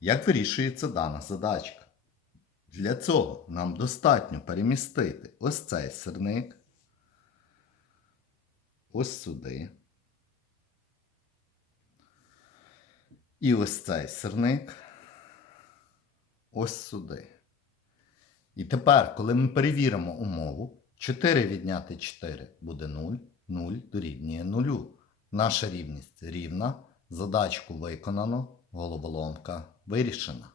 Як вирішується дана задачка? Для цього нам достатньо перемістити ось цей сирник, ось сюди. І ось цей сирник ось сюди. І тепер, коли ми перевіримо умову, 4 відняти 4 буде 0, 0 дорівнює 0. Наша рівність рівна, задачку виконано, головоломка вирішена.